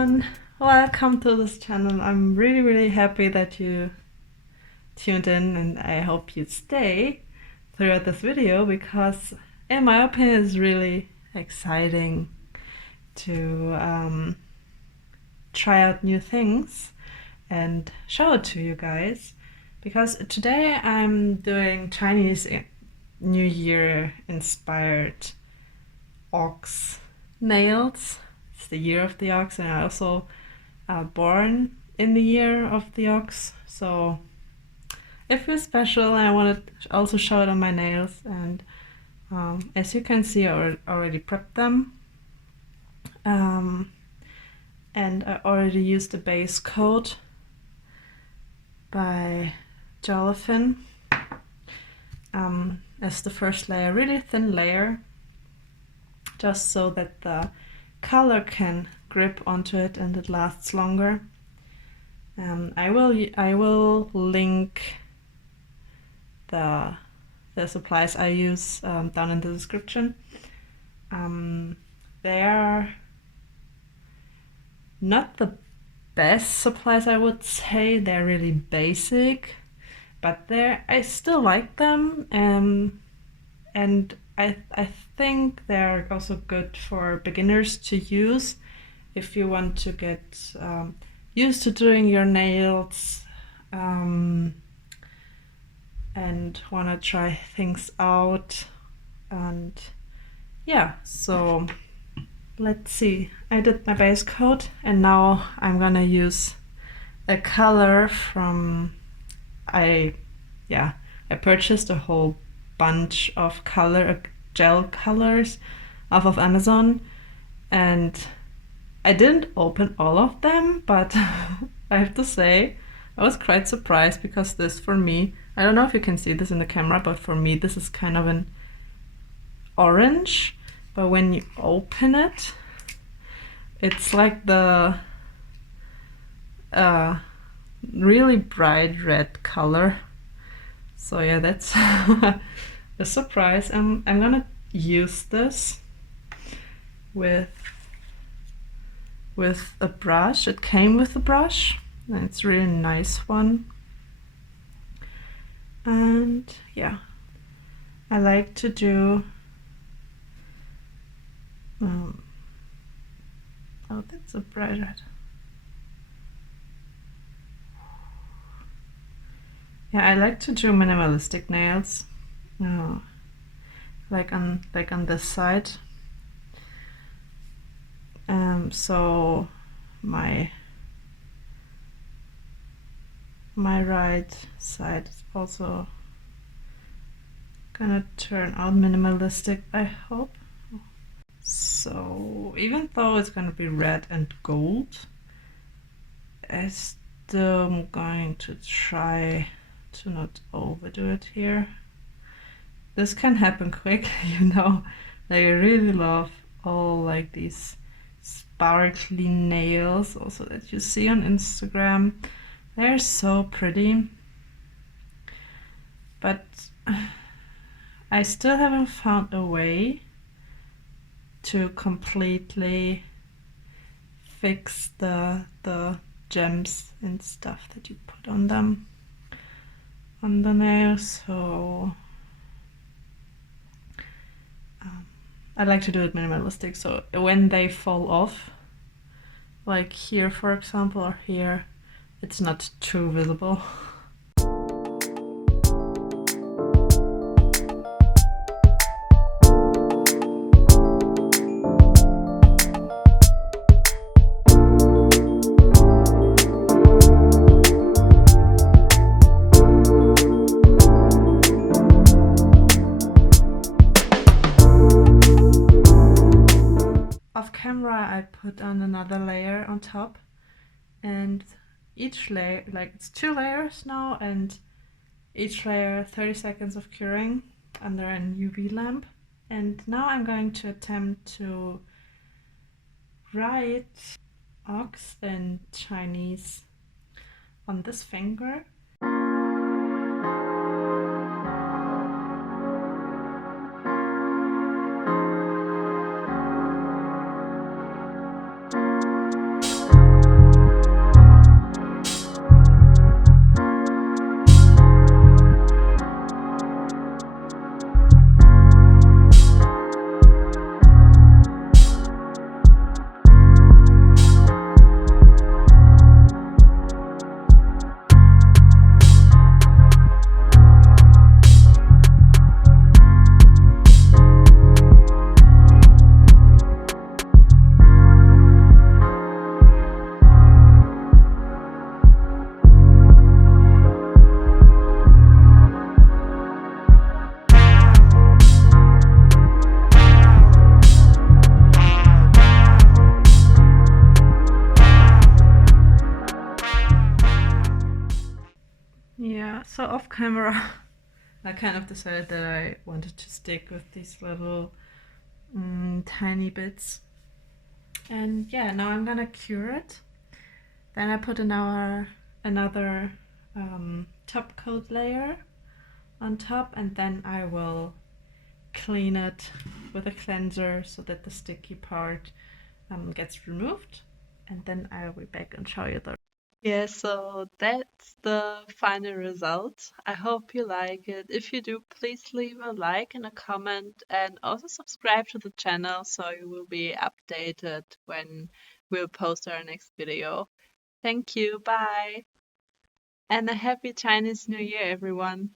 everyone, welcome to this channel. I'm really happy that you tuned in, and I hope you stay throughout this video because in my opinion it's really exciting to try out new things and show it to you guys, because today I'm doing Chinese New Year inspired ox nails. It's the year of the ox, and I also born in the year of the ox, so it feels special, and I want to also show it on my nails. And as you can see, I already prepped them, and I already used the base coat by Jolifin as the first layer, really thin layer, just so that the color can grip onto it and it lasts longer. I will link the supplies I use down in the description. They are not the best supplies, I would say. They're really basic, but I still like them, and I think they're also good for beginners to use if you want to get used to doing your nails and want to try things out. And yeah, so let's see. I did my base coat, and now I'm gonna use a color from I purchased a whole bunch of gel colors off of Amazon, and I didn't open all of them, but I have to say I was quite surprised, because this, for me, I don't know if you can see this in the camera, but for me this is kind of an orange, but when you open it, it's like the really bright red color. So yeah, that's a surprise. I'm gonna use this with a brush. It came with a brush, and it's a really nice one. And yeah, I like to do oh, that's a bright red. Yeah, I like to do minimalistic nails, like on this side. So my right side is also gonna turn out minimalistic, I hope. So even though it's gonna be red and gold, I still am going to try to not overdo it here. This can happen quick, you know. Like, I really love all like these sparkly nails also that you see on Instagram. They're so pretty, but I still haven't found a way to completely fix the gems and stuff that you put on them, on the nails. So I like to do it minimalistic, so when they fall off, like here for example, or here, it's not too visible. Off camera I put on another layer on top, and each layer, like it's 2 layers now, and each layer 30 seconds of curing under an UV lamp. And now I'm going to attempt to write ox in Chinese on this finger. so off camera, I kind of decided that I wanted to stick with these little tiny bits. And yeah, now I'm gonna cure it. Then I put another top coat layer on top, and then I will clean it with a cleanser so that the sticky part gets removed. And then I'll be back and show you the. Yeah, so that's the final result. I hope you like it. If you do, please leave a like and a comment, and also subscribe to the channel so you will be updated when we'll post our next video. Thank you, bye, and a happy Chinese New Year, everyone.